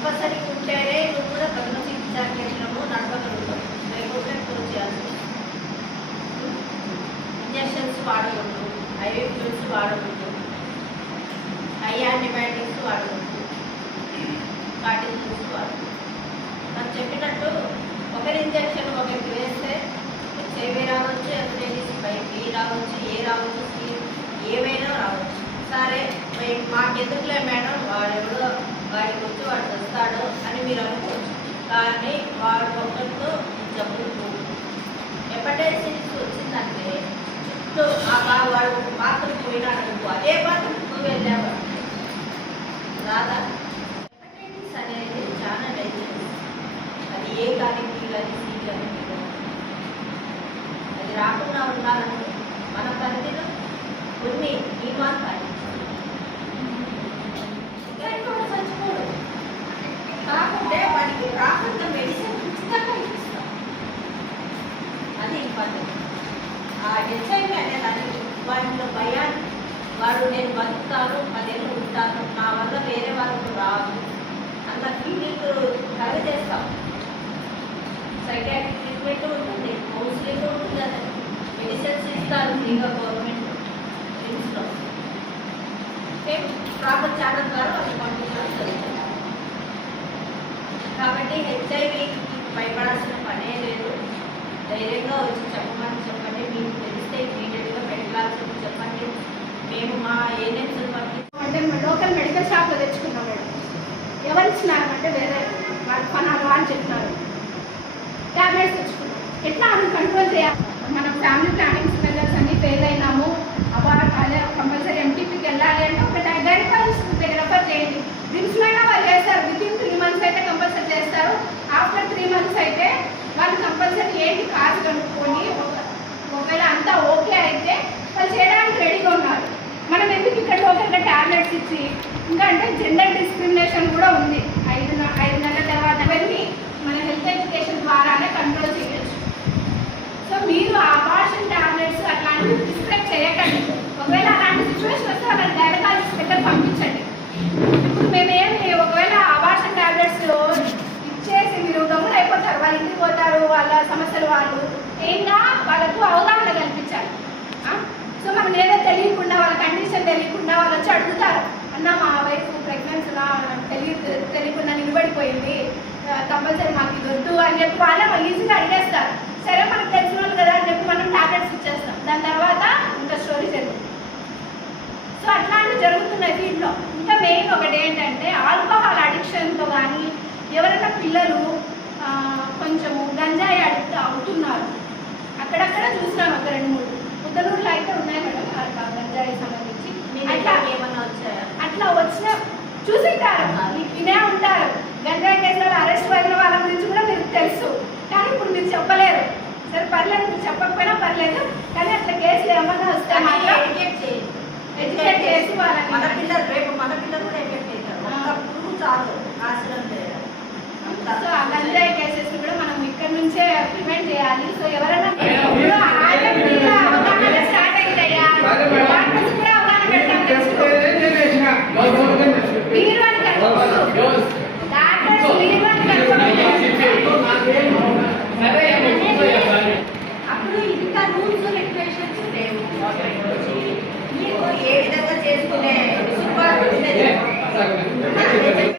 Compulsory ఉంటేనే నువ్వు కూడా ప్రెగ్నెన్సీ డిశ్చార్జ్ నడపగలుగుతావు. లేకపోతే క్లోజ్ చేయాలి. ఇంజక్షన్స్ వాడకూడదు, ఐవీ ఫ్లూయిడ్స్ వాడకూడదు, హై యాంటీబయాటిక్స్ వాడకూడదు, కార్టిన్ ఫ్లూయిడ్స్ వాడకూడదు. మనం చెప్పినట్టు ఒకరి ఇంజక్షన్ ఒకరికి వేస్తే హెచ్ఐవి రావచ్చు, హెపటైటిస్ బి రావచ్చు, ఏ రావచ్చు, సి ఏమైనా రావచ్చు. సరే మాకెందుకులే మేడం, వాడెవడో వాడికి వచ్చి వాడు వస్తాడు అని మీరు అనుకోవచ్చు. కానీ వాడు ఒకరితో జబ్బు హెపటైటిస్ వచ్చిందంటే చుట్టూ వాడు ఒక పాత్ర పోయినాడు అనుకో, అదే పాత్ర నువ్వు వెళ్ళావు రాదా. హెపటైటిస్ అనేది చాలా డేంజరస్. అది ఏ కానీ బి కానీ సి కానీ అది రాకుండా ఉండాలంటే మన పరిధిలో కొన్ని నియమాలు పాటించాలి. చచ్చిపోడు కాకుంటే వాడికి రాకుండా మెడిసిన్ ఉచితంగా ఇస్తాం. అది ఇంపార్టెంట్. ఆ హెచ్ఐవి అనేది వాటిలో భయాన్ని వాడు నేను బతుకుతాను, 10 ఏళ్ళు ఉంటాను, నా వల్ల వేరే వాళ్ళకు రాదు అంత ఫీలింగ్ కలగజేస్తాం. సైకాట్రిక్ ట్రీట్మెంట్ ఉంటుంది, కౌన్సిలింగ్ ఉంటుంది, అదే మెడిసిన్స్ ఇస్తారు ఫ్రీగా గవర్నమెంట్ లిమ్స్లో. ప్రాపర్ ఛానల్ ద్వారా వాళ్ళు పంపించడం జరుగుతుంది. కాబట్టి హెచ్ఐవికి భయపడాల్సిన పనే లేదు. ధైర్యంగా వచ్చి చెప్పమని చెప్పండి. మీకు తెలిస్తే ఇమీడియట్గా వెళ్ళాల్సింది చెప్పండి. మేము మా ఏజెన్సీ అంటే లోకల్ మెడికల్ షాప్లో తెచ్చుకున్నాం మేడం. ఎవరు ఇచ్చినారంటే వేరే పనాలు అని చెప్పినారు. ట్యాబ్లెట్స్ తెచ్చుకున్నాం. ఎట్లా అది కంట్రోల్ చేయాలి? మనం ఫ్యామిలీ ప్లానింగ్స్ మెజర్స్ అన్ని ఫెయిల్ అయినాము. అదే కంపల్సరీ ఎంటీపీకి వెళ్ళాలి అంటే ఒక గైడెన్స్ రెఫర్ చేయండి. డ్రింక్స్లో అయినా వాళ్ళు చేస్తారు. వితిన్ 3 months అయితే కంపల్సరీ చేస్తారు. ఆఫ్టర్ 3 months అయితే వాళ్ళు కంపల్సరీ ఏంటి కాదు కనుక్కొని ఒకవేళ అంతా ఓకే అయితే వాళ్ళు చేయడానికి రెడీగా ఉన్నారు. మనం ఎందుకు ఇక్కడ లోకల్గా ట్యాబ్లెట్స్ ఇచ్చి ఇంకా అంటే జెండర్ డిస్క్రిమినేషన్ కూడా ఉంది. 5 నెలల తర్వాత అవన్నీ మన హెల్త్ ఎడ్యుకేషన్ ద్వారానే కంట్రోల్ చేయొచ్చు. సో మీరు అబార్షన్ ట్యాబ్లెట్స్ అట్లాంటివి ప్రిస్క్రైబ్ చేయకండి. ఒకవేళ అలాంటి సిచ్యువేషన్ వస్తే వాళ్ళని గైనకాలజిస్ట్ దగ్గర పంపించండి. ఇప్పుడు మేమేమి ఒకవేళ అబార్షన్ ట్యాబ్లెట్స్ ఇచ్చేసి మీరు గమ్మున అయిపోతారు, వాళ్ళ ఇంటికి పోతారు, వాళ్ళ సమస్యలు వాళ్ళు ఏంగా వాళ్ళకు అవగాహన కల్పించాలి. సో మనం ఏదో తెలియకుండా వాళ్ళ కండిషన్ తెలియకుండా వాళ్ళు వచ్చి అడుగుతారు, అన్న మా వైఫ్ ప్రెగ్నెన్సీలా తెలియకుండా నిలబడిపోయింది, కంపల్సరీ మాకు ఇది వద్దు అని చెప్పి వాళ్ళే వాళ్ళు ఈజీగా అడిగేస్తారు. సరే మనకు తెలిసిన వాళ్ళు కదా అని చెప్పి మనం టాబ్లెట్స్ ఇచ్చేస్తాం. దాని తర్వాత ఇంకా స్టోరీ జరుగుతుంది. సో అట్లాంటివి జరుగుతున్నాయి ఫీల్డ్లో. ఇంకా మెయిన్ ఒకటి ఏంటంటే ఆల్కహాల్ అడిక్షన్తో కానీ ఎవరైనా పిల్లలు కొంచెము గంజాయి అడిక్ట్ అవుతున్నారు. అక్కడక్కడ చూసినాను, ఒక 2-3 పుత్తలూరులో అయితే ఉన్నాయి మేడం గంజాయి సంబంధించి. అట్లా ఏమన్నా వచ్చాయా? అట్లా వచ్చిన చూసింటారు, వినే ఉంటారు. గంజాయి కేసులో అరెస్ట్ అయిన వాళ్ళ గురించి కూడా మీరు తెలుసు, కానీ ఇప్పుడు మీరు చెప్పలేరు. సరే పర్లేదు, మీరు చెప్పకపోయినా పర్లేదు, కానీ అట్లా కేసులు ఏమన్నా వస్తే ఎడ్యుకేట్ చేసి వాళ్ళని మన పిల్లలు రేపు మన పిల్లలు కూడా ఎఫెక్ట్ అవుతారు. చాలు ఆశ్రయం చేయాలి. సో ఆ గంజాయి కేసెస్ కూడా మనం ఇక్కడ నుంచే ప్రివెంట్ చేయాలి. సో ఎవరైనా అవగాహన స్టార్ట్ అయిందయ్యా, డాక్టర్స్ కూడా అవగాహన పెట్టాలి. మీరు అని డాక్టర్స్ మీరు అని అప్పుడు ఇంకా రూల్స్ రెగ్యులేషన్స్ లేవు. మీకు ఏ విధంగా చేసుకునే